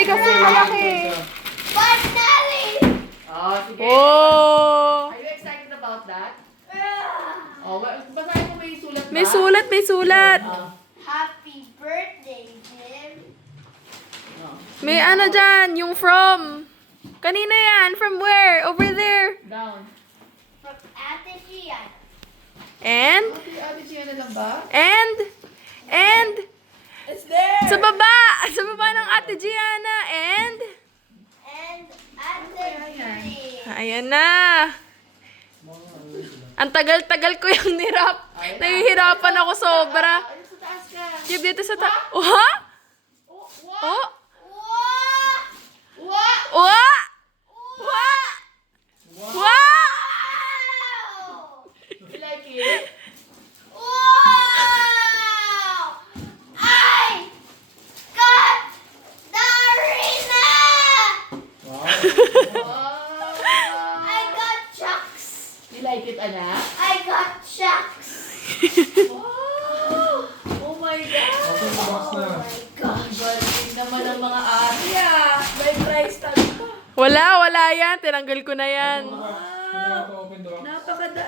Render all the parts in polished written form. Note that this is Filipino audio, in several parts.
Hindi kasi malaki. But Nelly! Oh, sige. Oh! Are you excited about that? Oh, basahin mo may sulat ba? May sulat, may sulat. Happy birthday, Jim. May ano dyan, yung from. Kanina yan, from where? Over there. Down. From Ate Gian. And, Ate Gia na lang ba? and, It's there! sa baba ng Ate Gianna, and, And Ate Julie. ayan na. Ang tagal-tagal ko yung nirap. Nahihirapan ako sobra. Ayun sa taas ka. Give dito sa Oh, ha? Oh, what? Oh, What? What? wa! Wa! Wa! Wow! You like it? Wow! I got the arena! Wow. I got chucks! You like it, anak? I got chucks! Wow! Oh my God! Oh my Ang galing naman ang mga ate ah! May price tag pa! Wala yan. Tinanggal ko na yan. Wow! Napakada!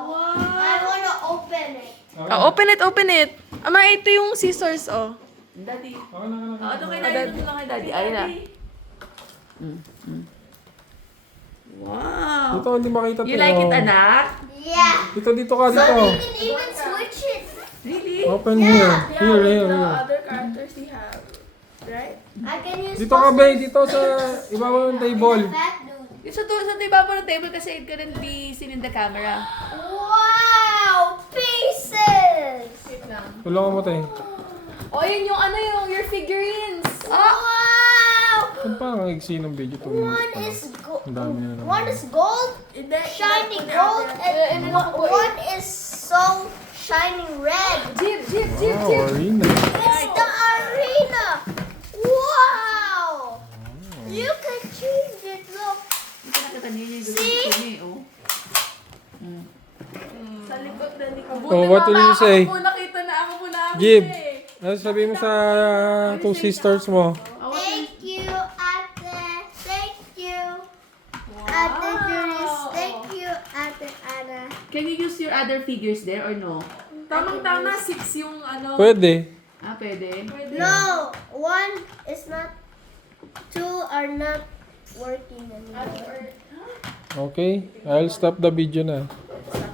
Wow! I wanna open it. Open it. Ama, ito yung scissors, oh. Daddy. Ano kay Daddy? Ano kay Daddy? Ayun na. Wow! Dito, hindi makita You like it, anak? Yeah! Dito ka, So dito. we can even switch it. Really? Open here. Here. other characters we have. Right? I can use Dito ka, Bay. Dito sa ibabaw ng table. Fat dude. Yung sa ibabaw ng table kasi it couldn't be seen in the camera. Wow! Pieces! Wait lang. Tulungan mo, te. Oh, yun yung ano your figurines. Wow! Saan pa ang iksi ng video to? One is gold. Ang dami na naman. One is gold, shiny gold, and one is so shiny red. Wow, arena. It's the arena. Wow! You can change it. Look. Hindi ka nakita niyo yung See? gusto niya eh, oh. Sa likod na likod. Oh, what will you say? Nakita na ako po na Gib, ano sabihin mo sa two sisters mo? Thank you, Ate. Thank you. Ate Juris. Thank you, Ate Anna. Can you use your other figures there or no? Tamang-tama, 6 yung ano. Pwede. Ah, pwede? No, one is not. Two are not working anymore. Okay, I'll stop the video na. Stop